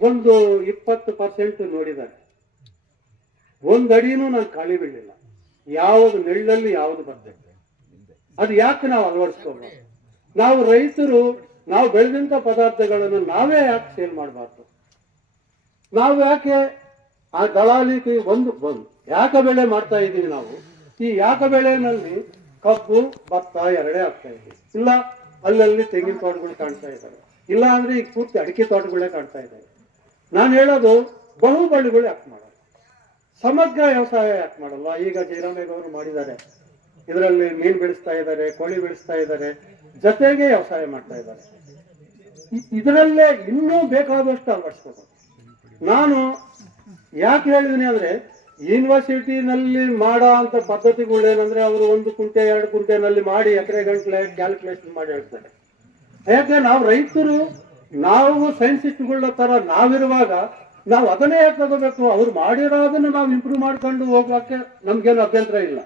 ಒಂದು ಇಪ್ಪತ್ತು ಪರ್ಸೆಂಟ್ ನೋಡಿದ್ದಾರೆ. ಒಂದು ನಾನು ಖಾಲಿ ಬಿಡಲಿಲ್ಲ ಯಾವುದು ನೆಳ್ಳಲ್ಲಿ ಯಾವುದು ಬರ್ತೈತೆ ಅದು ಯಾಕೆ ನಾವು ಅಳವಡಿಸ್ಕೊಂಡು ನಾವು ರೈತರು, ನಾವು ಬೆಳೆದಂತ ಪದಾರ್ಥಗಳನ್ನು ನಾವೇ ಯಾಕೆ ಸೇಲ್ ಮಾಡಬಾರ್ದು? ನಾವು ಯಾಕೆ ಆ ದಳಾಲಿಗೆ ಒಂದು ಬಂದು ಯಾಕ ಬೆಳೆ ಮಾಡ್ತಾ ಇದ್ದೀವಿ ನಾವು? ಈ ಯಾಕ ಬೆಳೆನಲ್ಲಿ ಕಬ್ಬು, ಭತ್ತ ಎರಡೇ ಆಗ್ತಾ ಇದೆ. ಇಲ್ಲ, ಅಲ್ಲಲ್ಲಿ ತೆಂಗಿನ ತೋಟಗಳು ಕಾಣ್ತಾ ಇದ್ದಾವೆ. ಇಲ್ಲ ಅಂದ್ರೆ ಈಗ ಪೂರ್ತಿ ಅಡಿಕೆ ತೋಟಗಳೇ ಕಾಣ್ತಾ ಇದ್ದಾವೆ. ನಾನು ಹೇಳೋದು ಬಹು ಬಳ್ಳಿಗಳು ಯಾಕೆ ಮಾಡಲ್ಲ? ಸಮಗ್ರ ವ್ಯವಸಾಯ ಯಾಕೆ ಮಾಡಲ್ಲ? ಈಗ ಜಯರಾಮೇಗೌಡರು ಮಾಡಿದ್ದಾರೆ. ಇದರಲ್ಲಿ ಮೀನು ಬೆಳೆಸ್ತಾ ಇದ್ದಾರೆ, ಕೋಳಿ ಬೆಳೆಸ್ತಾ ಇದ್ದಾರೆ, ಜೊತೆಗೆ ವ್ಯವಸಾಯ ಮಾಡ್ತಾ ಇದ್ದಾರೆ. ಇದರಲ್ಲೇ ಇನ್ನೂ ಬೇಕಾದಷ್ಟು ಅಳವಡಿಸ್ಬೇಕು. ನಾನು ಯಾಕೆ ಹೇಳಿದೀನಿ ಅಂದ್ರೆ, ಯೂನಿವರ್ಸಿಟಿನಲ್ಲಿ ಮಾಡೋ ಅಂತ ಪದ್ಧತಿಗಳು ಏನಂದ್ರೆ, ಅವರು ಒಂದು ಕುಂಟೆ, ಎರಡು ಕುಂಟೆನಲ್ಲಿ ಮಾಡಿ ಎಕರೆ ಗಂಟ್ಲೆ ಕ್ಯಾಲ್ಕುಲೇಷನ್ ಮಾಡಿ ಹೇಳ್ತಾರೆ. ಯಾಕೆ? ನಾವು ರೈತರು ನಾವು ಸೈನ್ಸಿಸ್ಟ್ಗಳ ತರ ನಾವಿರುವಾಗ ನಾವು ಅದನ್ನೇ ಯಾಕೆ ತಗೋಬೇಕು ಅವ್ರು ಮಾಡಿರೋದನ್ನ ನಾವು ಇಂಪ್ರೂವ್ ಮಾಡ್ಕೊಂಡು ಹೋಗೋಕ್ಕೆ ನಮ್ಗೇನು ಅಭ್ಯಂತರ ಇಲ್ಲ.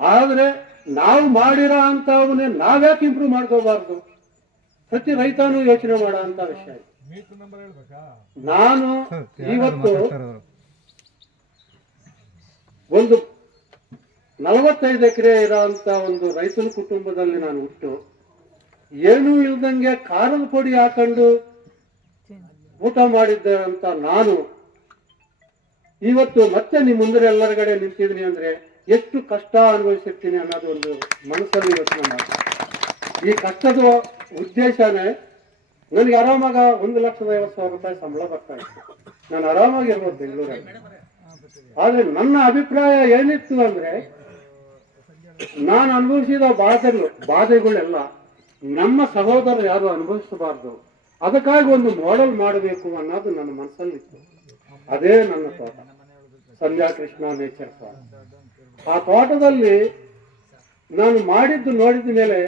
ಆದರೆ ನಾವು ಮಾಡಿರೋ ಅಂಥವನ್ನೇ ನಾವ್ಯಾಕೆ ಇಂಪ್ರೂವ್ ಮಾಡ್ಕೋಬಾರ್ದು? ಪ್ರತಿ ರೈತನೂ ಯೋಚನೆ ಮಾಡೋ ಅಂತ ವಿಷಯ. ನಾನು ಇವತ್ತು ಒಂದು ನಲವತ್ತೈದು ಎಕರೆ ಇರೋಂಥ ಒಂದು ರೈತನ ಕುಟುಂಬದಲ್ಲಿ ನಾನು ಹುಟ್ಟು. ಏನೂ ಇಲ್ದಂಗೆ ಖಾರದ ಪುಡಿ ಹಾಕೊಂಡು ಊಟ ಮಾಡಿದ್ದೆ ಅಂತ ನಾನು. ಇವತ್ತು ಮತ್ತೆ ನಿಮ್ಮ ಮುಂದೆ ಎಲ್ಲರಗಡೆ ನಿಂತಿದ್ದೀನಿ ಅಂದ್ರೆ ಎಷ್ಟು ಕಷ್ಟ ಅನುಭವಿಸಿರ್ತೀನಿ ಅನ್ನೋದು ಒಂದು ಮನಸ್ಸಲ್ಲಿ ಯೋಚನೆ ಮಾಡಿ ಈ ಕಷ್ಟದ ಉದ್ದೇಶನೇ ನನಗೆ ಆರಾಮಾಗ ಒಂದು ಲಕ್ಷದ ಐವತ್ತು ಸಾವಿರ ರೂಪಾಯಿ ಸಂಬಳ ಬರ್ತಾ ಇತ್ತು. ನಾನು ಆರಾಮಾಗಿ ಇರ್ಬೋದು ಬೆಂಗಳೂರಲ್ಲಿ. ಆದ್ರೆ ನನ್ನ ಅಭಿಪ್ರಾಯ ಏನಿತ್ತು ಅಂದ್ರೆ ನಾನು ಅನುಭವಿಸಿದ ಬಾಧೆಗಳು, ಬಾಧೆಗಳೆಲ್ಲ ನಮ್ಮ ಸಹೋದರ ಯಾರು ಅನುಭವಿಸಬಾರ್ದು. ಅದಕ್ಕಾಗಿ ಒಂದು ಮಾಡಲ್ ಮಾಡಬೇಕು ಅನ್ನೋದು ನನ್ನ ಮನಸ್ಸಲ್ಲಿತ್ತು. ಅದೇ ನನ್ನ ತೋಟ. ಸಂಧ್ಯಾ ಕೃಷ್ಣ ನೇಚರ್ ಫಾರ್ಮ್ ಆ ತೋಟದಲ್ಲಿ ನಾನು ಮಾಡಿದ್ದು ನೋಡಿದ ಮೇಲೆ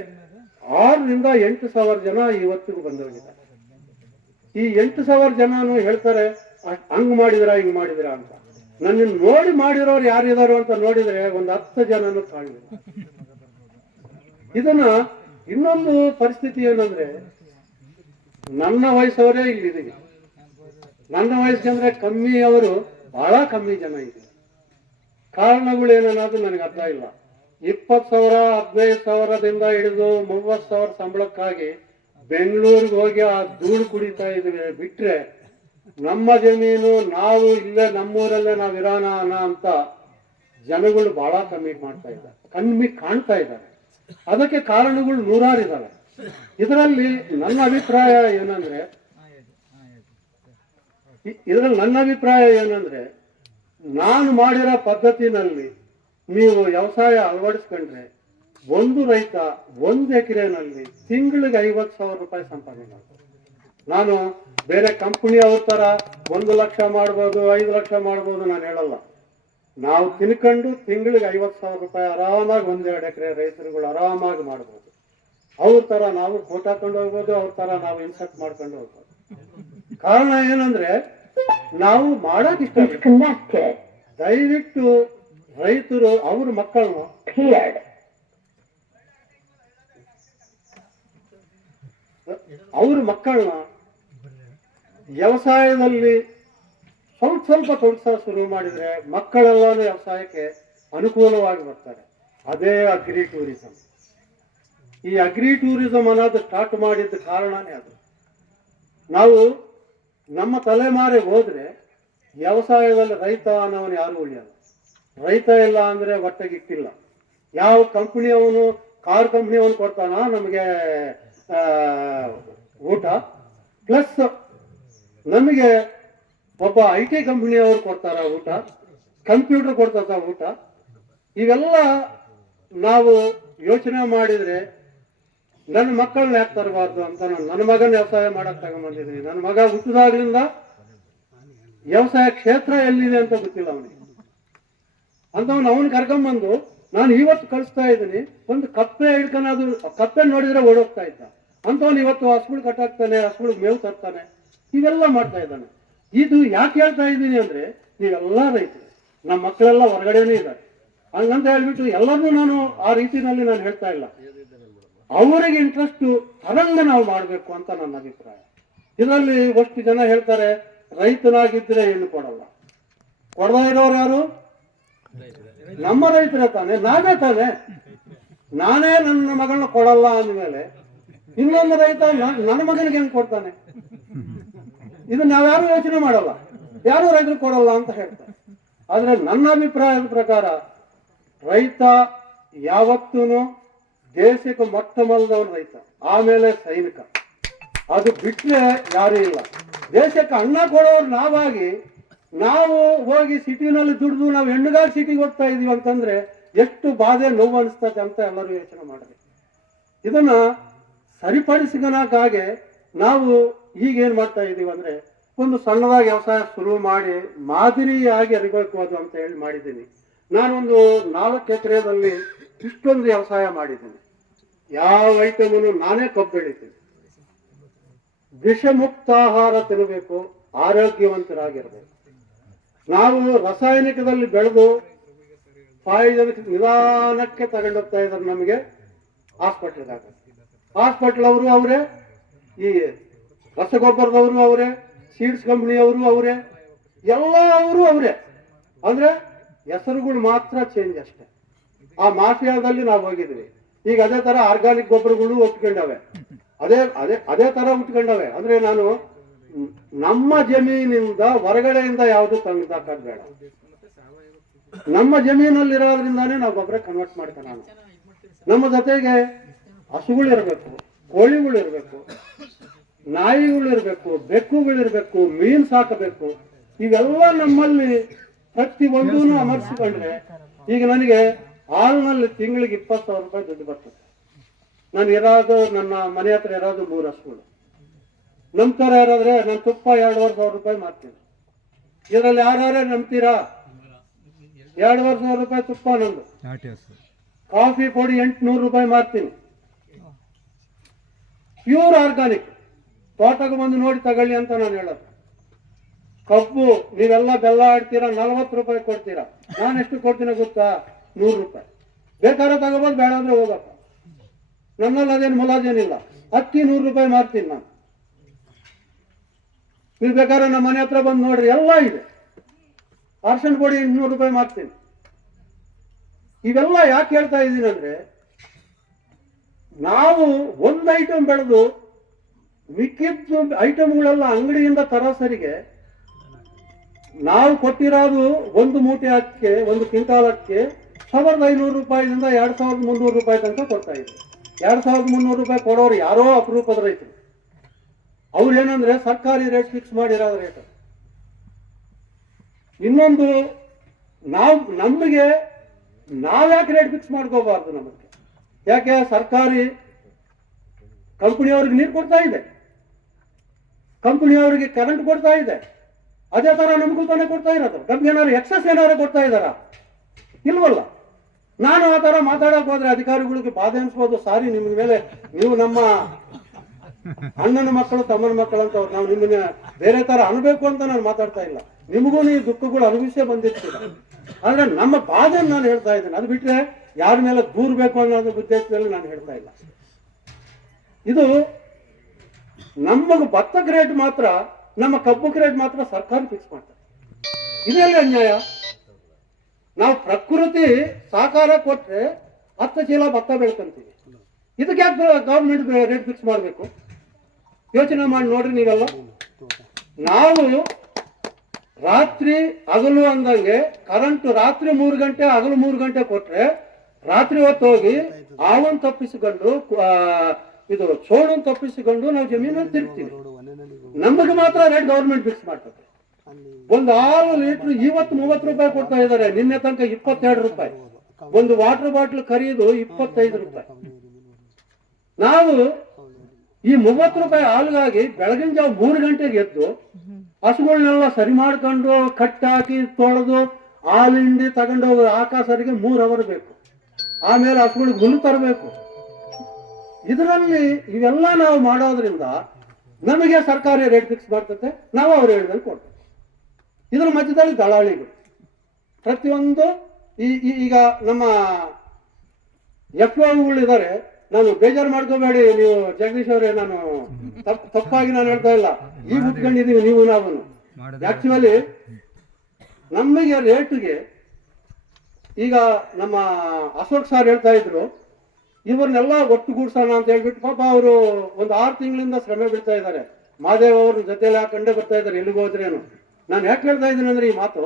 ಆರರಿಂದ ಎಂಟು ಸಾವಿರ ಜನ ಇವತ್ತಿಗೂ ಬಂದೋಗಿದ್ದಾರೆ. ಈ ಎಂಟು ಸಾವಿರ ಜನನು ಹೇಳ್ತಾರೆ ಹಂಗ್ ಮಾಡಿದ್ರ, ಹಿಂಗ್ ಮಾಡಿದ್ರ ಅಂತ. ನನ್ನ ನೋಡಿ ಮಾಡಿರೋರು ಯಾರಿದಾರು ಅಂತ ನೋಡಿದ್ರೆ ಒಂದು ಹತ್ತು ಜನನು ಕಾಣಿದ್ರು ಇದನ್ನ ಇನ್ನೊಂದು ಪರಿಸ್ಥಿತಿ ಏನಂದ್ರೆ ನನ್ನ ವಯಸ್ಸವರೇ ಇಲ್ಲಿದ್ದೀವಿ ನನ್ನ ವಯಸ್ಸಿಗೆ ಕಮ್ಮಿ ಅವರು ಬಹಳ ಕಮ್ಮಿ ಜನ ಇದೆ ಕಾರಣಗಳು ಏನನ್ನೋದು ನನಗೆ ಅರ್ಥ ಇಲ್ಲ. ಇಪ್ಪತ್ತು ಸಾವಿರ, ಹದಿನೈದು ಸಾವಿರದಿಂದ ಹಿಡಿದು ಮೂವತ್ತು ಸಾವಿರ ಸಂಬಳಕ್ಕಾಗಿ ಬೆಂಗಳೂರಿಗೆ ಹೋಗಿ ಆ ಧೂಳು ಕುಡಿತಾ ಇದ್ವಿ ಬಿಟ್ರೆ ನಮ್ಮ ಜಮೀನು ನಾವು ಇಲ್ಲೇ ನಮ್ಮೂರಲ್ಲೇ ನಾವು ಇರೋಣ ಅಂತ ಜನಗಳು ಬಹಳ ಕಮ್ಮಿ ಮಾಡ್ತಾ ಇದ್ದಾರೆ. ಕಮ್ಮಿ ಕಾಣ್ತಾ ಇದ್ದಾರೆ. ಅದಕ್ಕೆ ಕಾರಣಗಳು ನೂರಾರು ಇದಾವೆ ಇದರಲ್ಲಿ ನನ್ನ ಅಭಿಪ್ರಾಯ ಏನಂದ್ರೆ ಇದರಲ್ಲಿ ನನ್ನ ಅಭಿಪ್ರಾಯ ಏನಂದ್ರೆ, ನಾನು ಮಾಡಿರೋ ಪದ್ಧತಿನಲ್ಲಿ ನೀವು ವ್ಯವಸಾಯ ಅಳವಡಿಸ್ಕೊಂಡ್ರೆ ಒಂದು ರೈತ ಒಂದು ಎಕರೆನಲ್ಲಿ ತಿಂಗಳಿಗೆ ಐವತ್ತು ಸಾವಿರ ರೂಪಾಯಿ ಸಂಪಾದನೆ ಮಾಡ್ತಾರೆ ನಾನು ಬೇರೆ ಕಂಪನಿ ಅವ್ರ ತರ ಒಂದು ಲಕ್ಷ ಮಾಡ್ಬೋದು, ಐದು ಲಕ್ಷ ಮಾಡ್ಬೋದು, ನಾನು ಹೇಳಲ್ಲ. ನಾವು ತಿನ್ಕೊಂಡು ತಿಂಗಳಿಗೆ ಐವತ್ತು ಸಾವಿರ ರೂಪಾಯಿ ಆರಾಮಾಗಿ ಒಂದೆರಡು ಎಕರೆ ರೈತರುಗಳು ಆರಾಮಾಗಿ ಮಾಡ್ಬೋದು ಅವ್ರ ತರ ನಾವು ಕೋಟ್ ಹಾಕೊಂಡು ಹೋಗ್ಬೋದು ಅವ್ರ ತರ ನಾವು ಇನ್ಸೆಕ್ಟ್ ಮಾಡ್ಕೊಂಡು ಹೋಗ್ಬೋದು ಕಾರಣ ಏನಂದ್ರೆ ನಾವು Disconnected. ದಯವಿಟ್ಟು ರೈತರು ಅವ್ರ ಮಕ್ಕಳನ್ನ. ಅವ್ರ ಮಕ್ಕಳನ್ನ ವ್ಯವಸಾಯದಲ್ಲಿ ಸ್ವಲ್ಪ ಸ್ವಲ್ಪ ತೊಡಸ ಶುರು ಮಾಡಿದ್ರೆ ಮಕ್ಕಳೆಲ್ಲಾನು ವ್ಯವಸಾಯಕ್ಕೆ ಅನುಕೂಲವಾಗಿ ಬರ್ತಾರೆ. ಅದೇ ಅಗ್ರಿ ಟೂರಿಸಂ ಈ ಅಗ್ರಿ ಟೂರಿಸಂ ಅನ್ನೋದು ಸ್ಟಾರ್ಟ್ ಮಾಡಿದ ಕಾರಣನೇ ಅದು. ನಾವು ನಮ್ಮ ತಲೆಮಾರೆ ಹೋದ್ರೆ ವ್ಯವಸಾಯದಲ್ಲಿ ರೈತ ಅನ್ನೋನು ಯಾರು ಉಳಿಯಲ್ಲ. ರೈತ ಇಲ್ಲ ಅಂದ್ರೆ ಹೊಟ್ಟೆಗಿಟ್ಟಿಲ್ಲ. ಯಾವ ಕಂಪ್ನಿಯವನು ಕಾರ್ ಕಂಪ್ನಿಯವನು ಕೊಡ್ತಾನ ನಮಗೆ ಊಟ. ಪ್ಲಸ್ ನಮಗೆ ಒಬ್ಬ ಐ ಟಿ ಕಂಪ್ನಿಯವರು ಕೊಡ್ತಾರ ಊಟ, ಕಂಪ್ಯೂಟರ್ ಕೊಡ್ತಾರ ಊಟ. ಇವೆಲ್ಲ ನಾವು ಯೋಚನೆ ಮಾಡಿದ್ರೆ ನನ್ನ ಮಕ್ಕಳನ್ನ ಯಾಕೆ ತರಬಾರ್ದು ಅಂತ ನಾನು ನನ್ನ ಮಗನ ವ್ಯವಸಾಯ ಮಾಡಕ್ ತಗೊಂಡ್ಬಂದಿದ್ದೀನಿ ನನ್ನ ಮಗ ಹುಟ್ಟಿದಾಗ್ಲಿಂದ ವ್ಯವಸಾಯ ಕ್ಷೇತ್ರ ಎಲ್ಲಿದೆ ಅಂತ ಗೊತ್ತಿಲ್ಲ ಅವನಿಗೆ. ಅಂತವನು ಅವನು ಕರ್ಕೊಂಬಂದು ನಾನು ಇವತ್ತು ಕಳಿಸ್ತಾ ಇದ್ದೀನಿ. ಒಂದು ಕಪ್ಪೆ ಅದು ಕಪ್ಪೆ ನೋಡಿದ್ರೆ ಓಡೋಗ್ತಾ ಇದ್ದ. ಅಂತವನು ಇವತ್ತು ಹಸುಗಳು ಕಟ್ಟಾಕ್ತಾನೆ ಹಸುಗಳು ಮೇವು ತರ್ತಾನೆ. ಇವೆಲ್ಲ ಮಾಡ್ತಾ ಇದ್ದಾನೆ. ಇದು ಯಾಕೆ ಹೇಳ್ತಾ ಇದ್ದೀನಿ ಅಂದ್ರೆ, ನೀವೆಲ್ಲ ರೈತರು ನಮ್ಮ ಮಕ್ಕಳೆಲ್ಲ ಹೊರಗಡೆನೇ ಇದ್ದಾರೆ. ಹಂಗಂತ ಹೇಳ್ಬಿಟ್ಟು ಎಲ್ಲರನ್ನೂ ನಾನು ಆ ರೀತಿನಲ್ಲಿ ನಾನು ಹೇಳ್ತಾ ಇಲ್ಲ. ಅವರಿಗೆ ಇಂಟ್ರೆಸ್ಟು ತರಂಗ ನಾವು ಮಾಡಬೇಕು ಅಂತ ನನ್ನ ಅಭಿಪ್ರಾಯ. ಇದರಲ್ಲಿ ಒಷ್ಟು ಜನ ಹೇಳ್ತಾರೆ, ರೈತನಾಗಿದ್ರೆ ಏನು ಕೊಡಲ್ಲ. ಕೊಡದ ಇರೋರು ಯಾರು? ನಮ್ಮ ರೈತರ ತಾನೆ ನಾನೇ ತಾನೆ. ನಾನೇ ನನ್ನ ಮಗಳನ್ನ ಕೊಡಲ್ಲ ಅಂದಮೇಲೆ, ಇನ್ನೊಂದು ರೈತ ನನ್ನ ಮಗನಿಗೆ ಹೆಂಗೆ ಕೊಡ್ತಾನೆ? ಇದು ನಾವ್ಯಾರು ಯೋಚನೆ ಮಾಡಲ್ಲ. ಯಾರು ರೈತರು ಕೊಡಲ್ಲ ಅಂತ ಹೇಳ್ತಾರೆ. ಆದ್ರೆ ನನ್ನ ಅಭಿಪ್ರಾಯದ ಪ್ರಕಾರ ರೈತ ಯಾವತ್ತೂ ದೇಶಕ್ಕೆ ಮೊಟ್ಟ ಮೊದಲದವನು ರೈತ, ಆಮೇಲೆ ಸೈನಿಕ. ಅದು ಬಿಟ್ಟರೆ ಯಾರೂ ಇಲ್ಲ. ದೇಶಕ್ಕೆ ಅನ್ನ ಕೊಡೋರು ನಾವಾಗಿ ನಾವು ಹೋಗಿ ಸಿಟಿನಲ್ಲಿ ದುಡಿದು ನಾವು ಹೆಣ್ಣುಗಾರ ಸಿಟಿಗೆ ಹೋಗ್ತಾ ಇದೀವಿ ಅಂತಂದ್ರೆ ಎಷ್ಟು ಬಾಧೆ ನೋವು ಅನಿಸ್ತದೆ ಅಂತ ಎಲ್ಲರೂ ಯೋಚನೆ ಮಾಡಬೇಕು. ಇದನ್ನ ಸರಿಪಡಿಸಿಗನಕ್ಕಾಗೆ ನಾವು ಈಗೇನು ಮಾಡ್ತಾ ಇದ್ದೀವಿ ಅಂದ್ರೆ ಒಂದು ಸಣ್ಣದಾಗಿ ವ್ಯವಸಾಯ ಶುರು ಮಾಡಿ ಮಾದರಿಯಾಗಿ ಅರಿಬೇಕು ಅದು ಅಂತ ಹೇಳಿ ಮಾಡಿದ್ದೀನಿ. ನಾನೊಂದು ನಾಲ್ಕು ಎಕರೆದಲ್ಲಿ ಇಷ್ಟೊಂದು ವ್ಯವಸಾಯ ಮಾಡಿದ್ದೀನಿ. ಯಾವ ಐಟಮನ್ನು ನಾನೇ ಕಬ್ಬು ಬೆಳಿತೀನಿ ವಿಷಮುಕ್ತ ಆಹಾರ ತಿನ್ನಬೇಕು ಆರೋಗ್ಯವಂತರಾಗಿರ್ಬೇಕು. ನಾವು ರಾಸಾಯನಿಕದಲ್ಲಿ ಬೆಳೆದು ಪಾಯ್ಸನ್ ನಿಧಾನಕ್ಕೆ ತಗೊಂಡೋಗ್ತಾ ಇದ್ದಾರೆ ನಮಗೆ ಹಾಸ್ಪಿಟ್ಲ್ದಾಗ ಹಾಸ್ಪಿಟ್ಲ್ ಅವರು ಅವರೇ ಈ ರಸಗೊಬ್ಬರದವರು ಅವರೇ ಸೀಡ್ಸ್ ಕಂಪ್ನಿಯವರು ಅವರೇ ಎಲ್ಲ ಅವರು. ಅವರೇ ಅಂದ್ರೆ ಹೆಸರುಗಳು ಮಾತ್ರ ಚೇಂಜ್ ಅಷ್ಟೇ. ಆ ಮಾಫಿಯಾದಲ್ಲಿ ನಾವು ಹೋಗಿದ್ವಿ. ಈಗ ಅದೇ ತರ ಆರ್ಗಾನಿಕ್ ಗೊಬ್ಬರಗಳು ಉಟ್ಕೊಂಡವೆ ಅದೇ ಅದೇ ಅದೇ ತರ ಉಟ್ಕೊಂಡವೆ ಅಂದ್ರೆ ನಾನು ನಮ್ಮ ಜಮೀನಿಂದ ಹೊರಗಡೆಯಿಂದ ಯಾವುದು ತಂದಾಕಬೇಡ ಬೇಡ ನಮ್ಮ ಜಮೀನಲ್ಲಿರೋದ್ರಿಂದಾನೇ ನಾವು ಗೊಬ್ಬರ ಕನ್ವರ್ಟ್ ಮಾಡ್ತಾನೆ ನಮ್ಮ ಜೊತೆಗೆ ಹಸುಗಳು ಇರಬೇಕು ಕೋಳಿಗಳು ಇರಬೇಕು ನಾಯಿಗಳು ಇರಬೇಕು ಬೆಕ್ಕುಗಳು ಇರಬೇಕು ಮೀನ್ ಸಾಕಬೇಕು ಇವೆಲ್ಲ ನಮ್ಮಲ್ಲಿ ಪ್ರತಿ ಒಂದೂ ಅಮರ್ಸಿಕೊಂಡ್ರೆ ಈಗ ನನಗೆ ಹಾಲಿನಲ್ಲಿ ತಿಂಗಳಿಗೆ ಇಪ್ಪತ್ತು ಸಾವಿರ ರೂಪಾಯಿ ದುಡ್ಡು ಬರ್ತದೆ. ನಾನು ಇರೋದು ನನ್ನ ಮನೆ ಹತ್ರ ಇರೋದು ಮೂರು ಹಸುಗಳು. ನಮ್ಮ ಥರ ಯಾರಾದ್ರೆ ನಾನು ತುಪ್ಪ ಎರಡೂವರೆ ಸಾವಿರ ರೂಪಾಯಿ ಮಾರ್ತೀನಿ. ಇದರಲ್ಲಿ ಯಾರ್ಯಾರೇ ನಂಬ್ತೀರಾ? ಎರಡುವರೆ ಸಾವಿರ ರೂಪಾಯಿ ತುಪ್ಪ ನಂದು. ಕಾಫಿ ಪುಡಿ ಎಂಟುನೂರು ರೂಪಾಯಿ ಮಾರ್ತೀನಿ. ಪ್ಯೂರ್ ಆರ್ಗಾನಿಕ್ ತೋಟಕ್ಕೆ ಬಂದು ನೋಡಿ ತಗೊಳ್ಳಿ ಅಂತ ನಾನು ಹೇಳೋದು. ಕಬ್ಬು, ನೀವೆಲ್ಲ ಬೆಲ್ಲ ಆಡ್ತೀರಾ, ನಲ್ವತ್ತು ರೂಪಾಯಿ ಕೊಡ್ತೀರಾ? ನಾನು ಎಷ್ಟು ಕೊಡ್ತೀನಿ ಗೊತ್ತಾ? ನೂರು ರೂಪಾಯಿ. ಬೇಕಾದ್ರೆ ತಗೋಬೋದು, ಬೇಡ ಅಂದ್ರೆ ಹೋಗಪ್ಪ. ನನ್ನಲ್ಲಿ ಅದೇನು ಮುಲಾಜೇನಿಲ್ಲ ಅಕ್ಕಿ ನೂರು ರೂಪಾಯಿ ಮಾರ್ತೀನಿ ನಾನು. ನೀವು ಬೇಕಾದ್ರೆ ನಮ್ಮ ಮನೆ ಹತ್ರ ಬಂದು ನೋಡ್ರಿ, ಎಲ್ಲ ಇದೆ. ಅರ್ಶನ್ ಕೊಡಿ ಎಂಟುನೂರು ರೂಪಾಯಿ ಮಾರ್ತೀನಿ. ಇವೆಲ್ಲ ಯಾಕೆ ಹೇಳ್ತಾ ಇದ್ದೀನಿ ಅಂದ್ರೆ ನಾವು ಒಂದು ಐಟಮ್ ಬೆಳೆದು ಮಿಕ್ಕಿದ್ದು ಐಟಮ್ಗಳೆಲ್ಲ ಅಂಗಡಿಯಿಂದ ತರಾಸರಿಗೆ ನಾವು ಕೊಟ್ಟಿರೋದು ಒಂದು ಮೂಟೆ ಅಕ್ಕಿ ಒಂದು ಕ್ವಿಂಟಾಲ್ ಅಕ್ಕಿ ಸಾವಿರದ ಐನೂರು ರೂಪಾಯಿದಿಂದ ಎರಡು ಸಾವಿರದ ಮುನ್ನೂರು ರೂಪಾಯಿ ತನಕ ಕೊಡ್ತಾ ಇದ್ರು. ಎರಡು ಸಾವಿರದ ಮುನ್ನೂರು ರೂಪಾಯಿ ಕೊಡೋರು ಯಾರೋ ಅಪರೂಪದ ರೈತರು. ಅವ್ರು ಏನಂದ್ರೆ ಸರ್ಕಾರಿ ರೇಟ್ ಫಿಕ್ಸ್ ಮಾಡಿರೋದು ರೇಟ್ ಇನ್ನೊಂದು ನಾವು ನಮಗೆ ನಾವ್ಯಾಕೆ ರೇಟ್ ಫಿಕ್ಸ್ ಮಾಡ್ಕೋಬಾರ್ದು ನಮಗೆ? ಯಾಕೆ ಸರ್ಕಾರಿ ಕಂಪನಿಯವ್ರಿಗೆ ನೀರು ಕೊಡ್ತಾ ಇದೆ? ಕಂಪನಿಯವರಿಗೆ ಕರೆಂಟ್ ಕೊಡ್ತಾ ಇದೆ. ಅದೇ ತರ ನಮಗೂ ತಾನೇ ಕೊಡ್ತಾ ಇರೋದು. ನಮ್ಗೆ ಏನಾದ್ರು ಎಕ್ಸಸ್ ಏನಾದ್ರು ಕೊಡ್ತಾ ಇದ್ದಾರಾ? ಇಲ್ವಲ್ಲ. ನಾನು ಆ ತರ ಮಾತಾಡಕ್ ಹೋದ್ರೆ ಅಧಿಕಾರಿಗಳಿಗೆ ಬಾಧೆ ಅನಿಸ್ಬೋದು. ಸಾರಿ ನಿಮ್ಮ ಮೇಲೆ ನೀವು ನಮ್ಮ ಅಣ್ಣನ ಮಕ್ಕಳು, ತಮ್ಮನ ಮಕ್ಕಳು ಅಂತ ನಾವು ನಿಮ್ಮನ್ನ ಬೇರೆ ತರ ಅನ್ಬೇಕು ಅಂತ ನಾನು ಮಾತಾಡ್ತಾ ಇಲ್ಲ. ನಿಮಗೂ ನೀವು ದುಃಖಗಳು ಅನುಭವಿಸೇ ಬಂದಿರ್ತೀರ. ಆದ್ರೆ ನಮ್ಮ ಬಾಧೆ ನಾನು ಹೇಳ್ತಾ ಇದ್ದೇನೆ. ಅದು ಬಿಟ್ರೆ ಯಾರ ಮೇಲೆ ದೂರಬೇಕು ಅನ್ನೋದು ಉದ್ದೇಶದಲ್ಲಿ ನಾನು ಹೇಳ್ತಾ ಇಲ್ಲ. ಇದು ನಮಗೆ ಭತ್ತ ಗ್ರೇಡ್ ಮಾತ್ರ, ನಮ್ಮ ಕಬ್ಬು ಗ್ರೇಡ್ ಮಾತ್ರ ಸರ್ಕಾರ ಫಿಕ್ಸ್ ಮಾಡ್ತಾರೆ ಇದೆಲ್ಲ ಅನ್ಯಾಯ? ನಾವು ಪ್ರಕೃತಿ ಸಾಕಾರ ಕೊಟ್ಟರೆ ಹತ್ತು ಚೀಲ ಭತ್ತ ಬೆಳ್ಕೊಂತೀವಿ. ಇದಕ್ಕೆ ಗೌರ್ಮೆಂಟ್ ರೇಟ್ ಫಿಕ್ಸ್ ಮಾಡಬೇಕು? ಯೋಚನೆ ಮಾಡಿ ನೋಡ್ರಿ ನೀವೆಲ್ಲ. ನಾವು ರಾತ್ರಿ ಹಗಲು ಅಂದಂಗೆ ಕರೆಂಟ್ ರಾತ್ರಿ ಮೂರು ಗಂಟೆ ಹಗಲು ಮೂರು ಗಂಟೆ ಕೊಟ್ರೆ ರಾತ್ರಿ ಹೊತ್ತು ಹೋಗಿ ಆವನ್ ತಪ್ಪಿಸಿಕೊಂಡು ಇದು ಚೋಡನ್ ತಪ್ಪಿಸಿಕೊಂಡು ನಾವು ಜಮೀನು ತಿರ್ತೀವಿ ನಮಗೆ ಮಾತ್ರ ರೇಟ್ ಗೌರ್ಮೆಂಟ್ ಫಿಕ್ಸ್ ಮಾಡ್ತದೆ. ಒಂದು ಆರು ಲೀಟರ್ ಇವತ್ತು ಮೂವತ್ತು ರೂಪಾಯಿ ಕೊಡ್ತಾ ಇದ್ದಾರೆ, ನಿನ್ನೆ ತನಕ ಇಪ್ಪತ್ತೆರಡು ರೂಪಾಯಿ. ಒಂದು ವಾಟರ್ ಬಾಟ್ಲ್ ಖರೀದು ಇಪ್ಪತ್ತೈದು ರೂಪಾಯಿ. ನಾವು ಈ ಮೂವತ್ತು ರೂಪಾಯಿ ಹಾಲ್ಗಾಗಿ ಬೆಳಗಿನ ಜಾವ ಮೂರು ಗಂಟೆಗೆ ಎದ್ದು ಹಸುಗಳನ್ನೆಲ್ಲ ಸರಿ ಮಾಡ್ಕೊಂಡು ಕಟ್ಟಾಕಿ ತೊಳೆದು ಹಾಲು ಹಿಂಡಿ ಹೋಗೋ ಆಕಾಶರಿಗೆ ಮೂರು ಅವರ್ ಬೇಕು. ಆಮೇಲೆ ಹಸುಗಳಿಗೆ ಗುಣ ತರಬೇಕು. ಇದರಲ್ಲಿ ಇವೆಲ್ಲ ನಾವು ಮಾಡೋದ್ರಿಂದ ನಮಗೆ ಸರ್ಕಾರಿ ರೇಟ್ ಫಿಕ್ಸ್ ಮಾಡ್ತತೆ ನಾವು ಅವ್ರು ಹೇಳಿದಂಗೆ ಕೊಡ್ತೇವೆ. ಇದರ ಮಧ್ಯದಲ್ಲಿ ದಳಾಳಿಗಳು. ಪ್ರತಿಯೊಂದು ಈ ಈ- ಈಗ ನಮ್ಮ ಎಫ್ ಇದ್ದಾರೆ ನಾನು ಬೇಜಾರು ಮಾಡ್ಕೋಬೇಡಿ ನೀವು ಜಗದೀಶ್ ಅವರೇ ನಾನು ತಪ್ಪು ತಪ್ಪಾಗಿ ನಾನು ಹೇಳ್ತಾ ಇಲ್ಲ. ಈಗ ಉಟ್ಕೊಂಡಿದೀವಿ ನೀವು ನಾವು ಆಕ್ಚುಲಿ ನಮಗೆ ರೇಟ್ಗೆ ಈಗ ನಮ್ಮ ಅಶೋಕ್ ಸರ್ ಹೇಳ್ತಾ ಇದ್ರು, ಇವ್ರನ್ನೆಲ್ಲ ಒಟ್ಟುಗೂಡ್ಸೋಣ ಅಂತ ಹೇಳ್ಬಿಟ್ಟು ಪಾಪ ಅವರು ಒಂದು ಆರು ತಿಂಗಳಿಂದ ಶ್ರಮೆ ಬಿಡ್ತಾ ಇದ್ದಾರೆ. ಮಾದೇವ್ ಅವ್ರ ಜೊತೆಲಿ ಹಾಕೊಂಡೇ ಬರ್ತಾ ಇದ್ದಾರೆ, ಎಲ್ಲಿಗೆ ಹೋದ್ರೇನು? ನಾನು ಯಾಕೆ ಹೇಳ್ತಾ ಇದ್ದೀನಿ ಅಂದ್ರೆ ಈ ಮಾತು,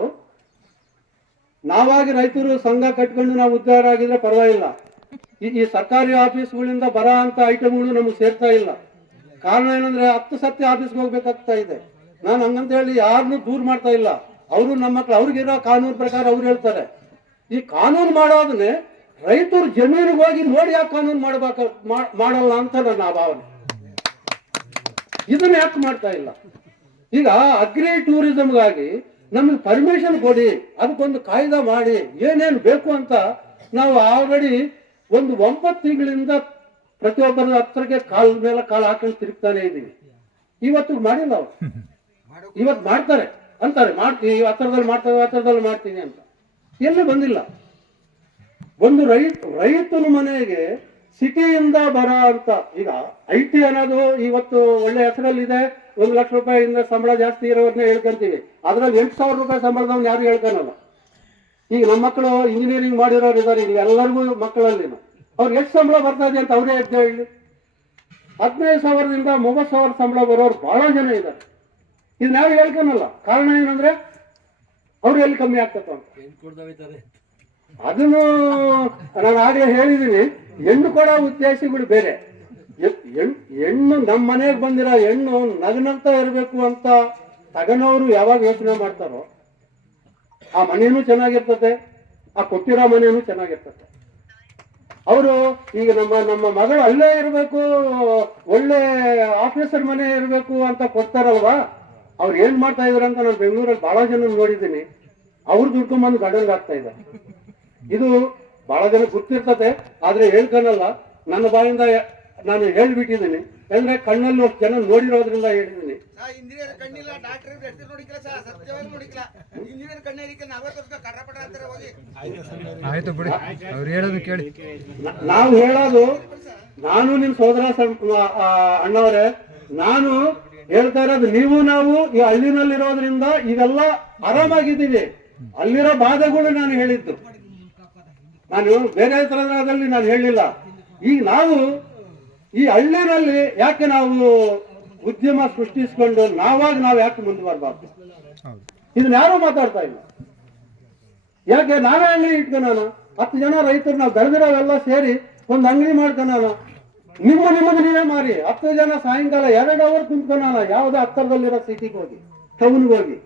ನಾವಾಗಿ ರೈತರು ಸಂಘ ಕಟ್ಕೊಂಡು ನಾವು ಉದ್ಧಾರ ಆಗಿದ್ರೆ ಪರವಾಗಿಲ್ಲ. ಈ ಸರ್ಕಾರಿ ಆಫೀಸ್ಗಳಿಂದ ಬರ ಅಂತ ಐಟಮ್ಗಳು ನಮಗೆ ಸೇರ್ತಾ ಇಲ್ಲ. ಕಾರಣ ಏನಂದ್ರೆ ಹತ್ತು ಸತ್ಯ ಆಫೀಸ್ಗೆ ಹೋಗ್ಬೇಕಾಗ್ತಾ ಇದೆ. ನಾನು ಹಂಗಂತ ಹೇಳಿ ಯಾರನ್ನೂ ದೂರ ಮಾಡ್ತಾ ಇಲ್ಲ. ಅವರು ನಮ್ಮ ಮಕ್ಳು, ಅವ್ರಿಗಿರೋ ಕಾನೂನು ಪ್ರಕಾರ ಅವ್ರು ಹೇಳ್ತಾರೆ. ಈ ಕಾನೂನು ಮಾಡೋದನ್ನೇ ರೈತರು ಜಮೀನಿಗೆ ಹೋಗಿ ನೋಡಿ ಯಾಕೆ ಕಾನೂನು ಮಾಡಬೇಕ ಮಾಡಲ್ಲ ಅಂತ ನನ್ನ ಭಾವನೆ ಇದನ್ನ ಯಾಕೆ ಮಾಡ್ತಾ ಇಲ್ಲ? ಈಗ ಅಗ್ರಿ ಟೂರಿಸಮ್ಗಾಗಿ ನಮಗೆ ಪರ್ಮಿಷನ್ ಕೊಡಿ ಅದಕ್ಕೊಂದು ಕಾಯ್ದೆ ಮಾಡಿ ಏನೇನು ಬೇಕು ಅಂತ ನಾವು ಆಲ್ರೆಡಿ ಒಂದು ಒಂಬತ್ತು ತಿಂಗಳಿಂದ ಪ್ರತಿಯೊಬ್ಬರ ಹತ್ರಕ್ಕೆ ಕಾಲ್ ಮೇಲೆ ಕಾಲು ಹಾಕೊಂಡು ತಿರುಗ್ತಾನೆ ಇದ್ದೀವಿ. ಇವತ್ತು ಮಾಡಿಲ್ಲ ಅವ್ರು. ಇವತ್ತು ಮಾಡ್ತಾರೆ. ಅಂತಾರೆ ಮಾಡ್ತೀವಿ ಹತ್ರದಲ್ಲಿ ಮಾಡ್ತಾರೆ ಹತ್ರದಲ್ಲಿ ಮಾಡ್ತೀನಿ ಅಂತ. ಎಲ್ಲಿ ಬಂದಿಲ್ಲ. ಒಂದು ರೈತ, ರೈತನ ಮನೆಗೆ ಸಿಟಿಯಿಂದ ಬರ ಅಂತ. ಈಗ ಐ ಟಿ ಅನ್ನೋದು ಇವತ್ತು ಒಳ್ಳೆ ಹೆಸರಲ್ಲಿದೆ. ಒಂದು ಲಕ್ಷ ರೂಪಾಯಿಯಿಂದ ಸಂಬಳ ಜಾಸ್ತಿ ಇರೋರ್ನ ಹೇಳ್ಕೊಂತೀವಿ. ಅದ್ರಲ್ಲಿ ಎಂಟು ಸಾವಿರ ರೂಪಾಯಿ ಸಂಬಳದವ್ನು ಯಾರು ಹೇಳ್ಕೊಳಲ್ಲ ಈಗ ನಮ್ಮ ಮಕ್ಕಳು ಇಂಜಿನಿಯರಿಂಗ್ ಮಾಡಿರೋರು ಇದ್ದಾರೆ ಇಲ್ಲಿ ಎಲ್ಲರಿಗೂ ಮಕ್ಕಳಲ್ಲಿ ಅವ್ರಿಗೆ ಎಷ್ಟು ಸಂಬಳ ಬರ್ತಾ ಇದೆ ಅಂತ ಅವರೇ ಹೆಜ್ಜೆ ಹೇಳಿ. ಹದಿನೈದು ಸಾವಿರದಿಂದ ಮೂವತ್ತು ಸಾವಿರ ಸಂಬಳ ಬರೋರು ಬಹಳ ಜನ ಇದ್ದಾರೆ. ಇದನ್ನ ಯಾರು ಹೇಳ್ಕೊಳಲ್ಲ ಕಾರಣ ಏನಂದ್ರೆ ಅವ್ರು ಎಲ್ಲಿ ಕಮ್ಮಿ ಆಗ್ತಪ್ಪ ಅಂತ? ಅದನ್ನು ನಾನು ಆಗಲೇ ಹೇಳಿದ್ದೀನಿ ಹೆಣ್ಣು ಕೊಡೋ ಉದ್ದೇಶಗಳು ಬೇರೆ. ಹೆಣ್ಣು ನಮ್ಮ ಮನೆಗೆ ಬಂದಿರೋ ಹೆಣ್ಣು ನಗನಂತ ಇರಬೇಕು ಅಂತ ತಗನವರು ಯಾವಾಗ ಯೋಚನೆ ಮಾಡ್ತಾರೋ ಆ ಮನೆಯೂ ಚೆನ್ನಾಗಿರ್ತದೆ ಆ ಕೊಟ್ಟಿರೋ ಮನೆಯೂ ಚೆನ್ನಾಗಿರ್ತದೆ. ಅವರು ಈಗ ನಮ್ಮ ನಮ್ಮ ಮಗಳು ಅಲ್ಲೇ ಇರಬೇಕು ಒಳ್ಳೆ ಆಫೀಸರ್ ಮನೆ ಇರಬೇಕು ಅಂತ ಕೊಡ್ತಾರಲ್ವಾ? ಅವ್ರು ಏನ್ ಮಾಡ್ತಾ ಇದಾರೆ ಅಂತ ನಾನು ಬೆಂಗಳೂರಲ್ಲಿ ಬಹಳ ಜನ ನೋಡಿದ್ದೀನಿ. ಅವ್ರು ದುಡ್ಕೊಂಡ್ಬಂದು ಗಡಂಗ್ ಆಗ್ತಾ ಇದ್ದಾರೆ. ಇದು ಬಹಳ ಜನ ಗೊತ್ತಿರ್ತದೆ ಆದ್ರೆ ಹೇಳ್ಕೊಳಲ್ಲ ನನ್ನ ಬಾಯಿಂದ ನಾನು ಹೇಳ್ಬಿಟ್ಟಿದ್ದೀನಿ. ಅಂದ್ರೆ ಕಣ್ಣಲ್ಲಿ ಅಷ್ಟು ಜನ ನೋಡಿರೋದ್ರಿಂದ ಹೇಳಿದ್ದೀನಿ. ಇಂಜಿನಿಯರ್ ಕಣ್ಣಿಲ್ಲ ಡಾಕ್ಟರ್ ಎಷ್ಟು ನೋಡಿಕಲ್ಲ ಸರ್ ಸತ್ಯವಾಗಿ ನೋಡಿಕಲ್ಲ ಇಂಜಿನಿಯರ್ ಕಣ್ಣೇರಿಕೆ ನಲವತ್ತು ವರ್ಷ ಕಡ್ರಪಟ ಅಂತಾರೆ ಹೋಗಿ. ಆಯ್ತು ಬಿಡಿ ಅವ್ರು ಹೇಳೋದು ಕೇಳಿ. ನಾವು ಹೇಳೋದು ನಾನು ನಿಮ್ ಸೋದರ ಅಣ್ಣವರೇ ನಾನು ಹೇಳ್ತಾ ಇರೋದು ನೀವು ನಾವು ಈ ಹಳ್ಳಿನಲ್ಲಿರೋದ್ರಿಂದ ಇವೆಲ್ಲ ಆರಾಮಾಗಿದ್ದೀವಿ. ಅಲ್ಲಿರೋ ಬಾಧೆಗಳು ನಾನು ಹೇಳಿದ್ದು. ನಾನು ಬೇರೆ ತರದಲ್ಲಿ ನಾನು ಹೇಳಿಲ್ಲ. ಈಗ ನಾವು ಈ ಹಳ್ಳಿನಲ್ಲಿ ಯಾಕೆ ನಾವು ಉದ್ಯಮ ಸೃಷ್ಟಿಸ್ಕೊಂಡು ನಾವಾಗ ನಾವು ಯಾಕೆ ಮುಂದೆ ಬರಬಾರ್ದು? ಇದನ್ನ ಯಾರು ಮಾತಾಡ್ತಾ ಇಲ್ಲ. ಯಾಕೆ ನಾವೇ ಅಂಗಡಿ ನಾನು ಹತ್ತು ಜನ ರೈತರು ನಾವು ಬೆಳೆದಿರೋವೆಲ್ಲ ಸೇರಿ ಒಂದು ಅಂಗಡಿ ಮಾಡ್ಕೊಳೋಣ ನಿಮ್ಮ ನಿಮ್ಮದು ನೀವೇ ಮಾರಿ. ಹತ್ತು ಜನ ಸಾಯಂಕಾಲ ಎರಡು ಅವರ್ ಕುಂತ್ಕೊಳೋಣ ಯಾವುದೇ ಹತ್ತಿರದಲ್ಲಿರೋ ಸಿಟಿಗೆ ಹೋಗಿ ಟೌನ್ಗೆ ಹೋಗಿ.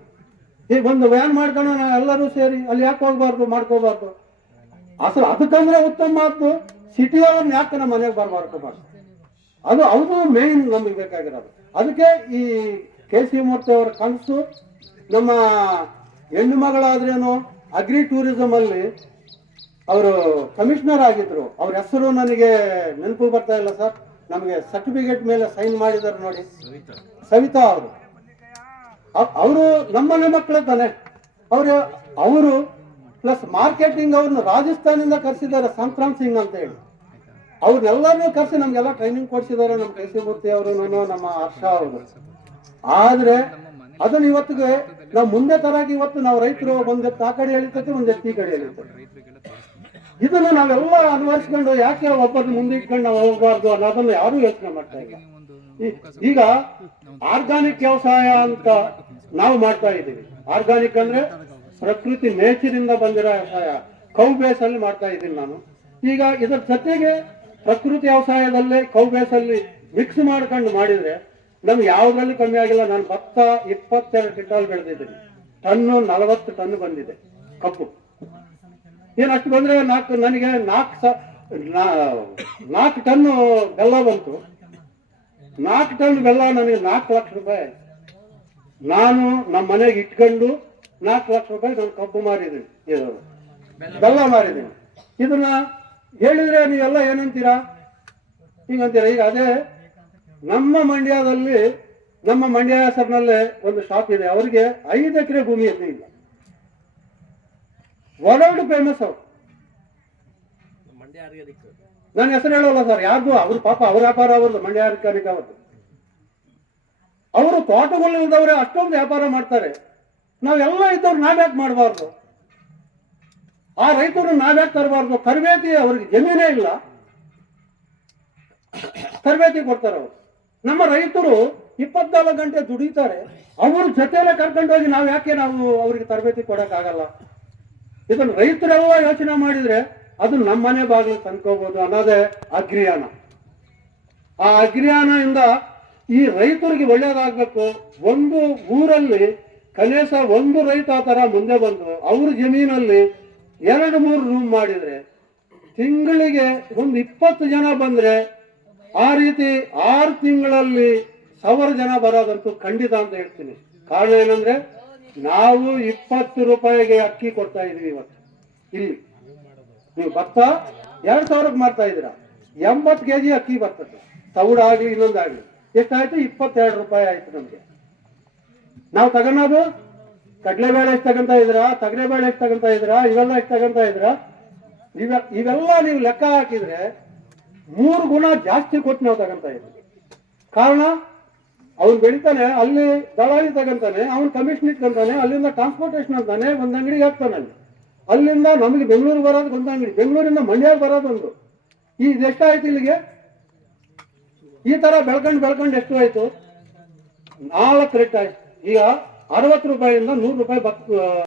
ಈಗ ಒಂದು ವ್ಯಾನ್ ಮಾಡ್ಕೊಳ್ಳೋಣ ಎಲ್ಲರೂ ಸೇರಿ, ಅಲ್ಲಿ ಯಾಕೆ ಹೋಗ್ಬಾರ್ದು, ಮಾಡ್ಕೋಬಾರ್ದು? ಅಸಲು ಅದಕ್ಕಂದ್ರೆ ಉತ್ತಮ ಮಾತು. ಸಿಟಿಯವ್ರನ್ನ ಯಾಕೆ ನಮ್ಮ ಮನೆಗೆ ಬರ್ಬಾರ್ದು ಅದು ಅದು ಮೇನ್ ನಮಗೆ ಬೇಕಾಗಿರೋದು. ಅದಕ್ಕೆ ಈ ಕೆ ಸಿ ಮೂರ್ತಿ ಅವರ ಕನಸು ನಮ್ಮ ಹೆಣ್ಣು ಮಗಳಾದ್ರೇನು ಅಗ್ರಿ ಟೂರಿಸಮ್ ಅಲ್ಲಿ ಅವರು ಕಮಿಷನರ್ ಆಗಿದ್ರು. ಅವ್ರ ಹೆಸರು ನನಗೆ ನೆನಪು ಬರ್ತಾ ಇಲ್ಲ ಸರ್. ನಮಗೆ ಸರ್ಟಿಫಿಕೇಟ್ ಮೇಲೆ ಸೈನ್ ಮಾಡಿದಾರೆ ನೋಡಿ. ಸವಿತಾ. ಅವರು. ಅವರು ನಮ್ಮನೆ ಮಕ್ಕಳೇ ತಾನೆ. ಅವರು ಅವರು ಪ್ಲಸ್ ಮಾರ್ಕೆಟಿಂಗ್ ಅವ್ರನ್ನ ರಾಜಸ್ಥಾನಿಂದ ಕರೆಸಿದ್ದಾರೆ ಸಂಕ್ರಾಮ್ ಸಿಂಗ್ ಅಂತ ಹೇಳಿ. ಅವ್ರನ್ನೆಲ್ಲರನ್ನೂ ಕರೆಸಿ ನಮ್ಗೆಲ್ಲ ಟ್ರೈನಿಂಗ್ ಕೊಡಿಸಿದ್ದಾರೆ ನಮ್ಮ ಕೈಸಿ ಮೂರ್ತಿ ಅವರು ನಮ್ಮ ಹರ್ಷ ಅವರು. ಆದ್ರೆ ಅದನ್ನ ಇವತ್ತಿಗೆ ನಾವು ಮುಂದೆ ತರಾಗಿ ಇವತ್ತು ನಾವು ರೈತರು ಒಂದೆತ್ತು ಆ ಕಡೆ ಎಳಿತೈತಿ ಒಂದೆತ್ತು ಈ ಕಡೆ ಎಳಿತೈತಿ. ಇದನ್ನ ನಾವೆಲ್ಲ ಅನ್ವಯಿಸ್ಕೊಂಡು ಯಾಕೆ ಒಬ್ಬರನ್ನ ಮುಂದೆ ಇಟ್ಕೊಂಡು ನಾವು ಹೋಗಬಾರ್ದು ಅನ್ನೋದನ್ನ ಯಾರು ಯೋಚನೆ ಮಾಡ್ತಾ ಇಲ್ಲ. ಈಗ ಆರ್ಗಾನಿಕ್ ವ್ಯವಸಾಯ ಅಂತ ನಾವು ಮಾಡ್ತಾ ಇದ್ದೀವಿ. ಆರ್ಗಾನಿಕ್ ಅಂದ್ರೆ ಪ್ರಕೃತಿ ನೇಚರಿಂದ ಬಂದಿರೋ ವ್ಯವಸಾಯ. ಕೌ ಬೇಸ್ ಅಲ್ಲಿ ಮಾಡ್ತಾ ಇದ್ದೀನಿ ನಾನು. ಈಗ ಇದರ ಜೊತೆಗೆ ಪ್ರಕೃತಿ ವ್ಯವಸಾಯದಲ್ಲೇ ಕೌ ಬೇಸ್ ಅಲ್ಲಿ ಮಿಕ್ಸ್ ಮಾಡ್ಕೊಂಡು ಮಾಡಿದ್ರೆ ನಮ್ಗೆ ಯಾವ್ದ್ರಲ್ಲಿ ಕಮ್ಮಿ ಆಗಿಲ್ಲ. ನಾನು ಭತ್ತ ಇಪ್ಪತ್ತೆರಡು ಕ್ವಿಂಟಾಲ್ ಬೆಳೆದಿದ್ದೀನಿ. ಟನ್ನು ನಲವತ್ತು ಟನ್ ಬಂದಿದೆ ಕಪ್ಪು. ಏನು ಅಷ್ಟು ಬಂದ್ರೆ ನಾಲ್ಕು, ನನಗೆ ನಾಲ್ಕು ಸ ನಾಲ್ಕು ಟನ್ನು ಬೆಲ್ಲ ಬಂತು. ನಾಲ್ಕು ಟನ್ ಬೆಲ್ಲ ನನಗೆ ನಾಲ್ಕು ಲಕ್ಷ ರೂಪಾಯಿ. ನಾನು ನಮ್ಮ ಮನೆಗೆ ಇಟ್ಕೊಂಡು ನಾಲ್ಕು ಲಕ್ಷ ರೂಪಾಯಿ ನಾನು ಕಬ್ಬು ಮಾರಿದ್ದೀನಿ, ಇದು. ಬೆಲ್ಲ ಮಾರಿದ್ದೀನಿ. ಇದನ್ನ ಹೇಳಿದ್ರೆ ನೀವೆಲ್ಲ ಏನಂತೀರಾ? ಹಿಂಗಂತೀರಾ? ಈಗ ಅದೇ ನಮ್ಮ ಮಂಡ್ಯದಲ್ಲಿ, ನಮ್ಮ ಮಂಡ್ಯ ಹೆಸರಿನಲ್ಲೇ ಒಂದು ಶಾಪ್ ಇದೆ. ಅವರಿಗೆ ಐದು ಎಕರೆ ಭೂಮಿ ಇದೆ ವರ್ಲ್ಡ್ ಫೇಮಸ್ ಅವರು. ನಾನು ಹೆಸರು ಹೇಳೋಲ್ಲ ಸರ್ ಯಾರ್ದು ಅವ್ರ ಪಾಪ ಅವ್ರ ವ್ಯಾಪಾರ, ಅವ್ರದ್ದು ಮಂಡ್ಯ ಆರ್ಗಾನಿಕ್ ಅವ್ರದ್ದು ಅವರು ತೋಟಗಳಿಲ್ದವ್ರೆ ಅಷ್ಟೊಂದು ವ್ಯಾಪಾರ ಮಾಡ್ತಾರೆ. ನಾವೆಲ್ಲ ಇದ್ದವ್ರು ನಾವ್ಯಾಕೆ ಮಾಡಬಾರ್ದು? ಆ ರೈತರು ನಾವ್ಯಾಕೆ ತರಬಾರ್ದು? ತರಬೇತಿ ಅವ್ರಿಗೆ ಜಮೀನೇ ಇಲ್ಲ. ತರಬೇತಿ ಕೊಡ್ತಾರೆ ಅವರು. ನಮ್ಮ ರೈತರು ಇಪ್ಪತ್ನಾಲ್ಕು ಗಂಟೆ ದುಡಿತಾರೆ. ಅವ್ರ ಜೊತೆಯಲ್ಲೇ ಕರ್ಕೊಂಡು ಹೋಗಿ ನಾವು ಯಾಕೆ ನಾವು ಅವ್ರಿಗೆ ತರಬೇತಿ ಕೊಡಕ್ಕಾಗಲ್ಲ? ಇದನ್ನು ರೈತರೆಲ್ಲ ಯೋಚನೆ ಮಾಡಿದ್ರೆ ಅದು ನಮ್ಮ ಮನೆ ಬಾಗಿಲು ತಂದ್ಕೋಬಹುದು ಅನ್ನೋದೇ ಅಗ್ರಿಯಾನ ಆ ಅಗ್ರಿಯಾನದಿಂದ ಈ ರೈತರಿಗೆ ಒಳ್ಳೇದಾಗಬೇಕು. ಒಂದು ಊರಲ್ಲಿ ಕನಿಷ್ಠ ಒಂದು ರೈತ ಆ ಮುಂದೆ ಬಂದು ಅವ್ರ ಜಮೀನಲ್ಲಿ ಎರಡು, ಮೂರು ರೂಮ್ ಮಾಡಿದ್ರೆ ತಿಂಗಳಿಗೆ ಒಂದು ಇಪ್ಪತ್ತು ಜನ ಬಂದ್ರೆ ಆ ರೀತಿ ಆರು ತಿಂಗಳಲ್ಲಿ ಸಾವಿರ ಜನ ಬರೋದಂತೂ ಖಂಡಿತ ಅಂತ ಹೇಳ್ತೀನಿ. ಕಾರಣ ಏನಂದ್ರೆ ನಾವು ಇಪ್ಪತ್ತು ರೂಪಾಯಿಗೆ ಅಕ್ಕಿ ಕೊಡ್ತಾ ಇದೀವಿ ಇವತ್ತು. ಇಲ್ಲಿ. ನೀವು ಭತ್ತ ಎರಡು ಸಾವಿರಕ್ಕೆ ಮಾರ್ತಾ ಇದ್ದೀರಾ? ಎಂಬತ್ತು ಕೆ ಜಿ ಅಕ್ಕಿ ಬರ್ತದೆ. ತೌಡ್ ಆಗ್ಲಿ ಎಷ್ಟಾಯ್ತು? ಇಪ್ಪತ್ತೆರಡು ರೂಪಾಯಿ ಆಯ್ತು ನಮ್ಗೆ. ನಾವು ತಗೊಳೋದು ಕಡಲೆಬೇಳೆ ಎಷ್ಟು ತಗೊಂತ ಇದ್ದೀರಾ? ತಗರೆಬೇಳೆ ಎಷ್ಟು ತಗೊಂತ ಇದ್ದೀರಾ? ಇವೆಲ್ಲ ಎಷ್ಟು ತಗೊಂತ ಇದ್ದೀರಾ? ಇವ ಇವೆಲ್ಲ ನೀವು ಲೆಕ್ಕ ಹಾಕಿದ್ರೆ ಮೂರು ಗುಣ ಜಾಸ್ತಿ ಕೊಟ್ಟು ನಾವು ತಗೊಂತ ಇದ್ದೀವಿ. ಕಾರಣ? ಅವ್ನು ಬೆಳಿತಾನೆ, ಅಲ್ಲಿ ದಳಾಳಿ ತಗೊಂತಾನೆ, ಅವ್ನು ಕಮಿಷನ್ ಇಟ್ಕೊಂತಾನೆ, ಅಲ್ಲಿಂದ ಟ್ರಾನ್ಸ್ಪೋರ್ಟೇಷನ್ ಅಂತಾನೆ ಒಂದು ಅಂಗಡಿಗೆ ಹಾಕ್ತಾನೆ ಅಲ್ಲಿ. ಅಲ್ಲಿಂದ ನಮಗೆ ಬೆಂಗಳೂರು ಬರೋದು ಒಂದು ಅಂಗಡಿ, ಬೆಂಗಳೂರಿಂದ ಮಂಡ್ಯ ಬರೋದೊಂದು ಈ ಎಷ್ಟಾಯ್ತು ಇಲ್ಲಿಗೆ? ಈ ತರ ಬೆಳ್ಕೊಂಡು ಬೆಳ್ಕೊಂಡು ಎಷ್ಟು ಆಯ್ತು? ನಾಲ್ಕು ರೇಟ್ ಆಯ್ತು. ಈಗ ಅರವತ್ತು ರೂಪಾಯಿಯಿಂದ ನೂರು ರೂಪಾಯಿ ಬತ್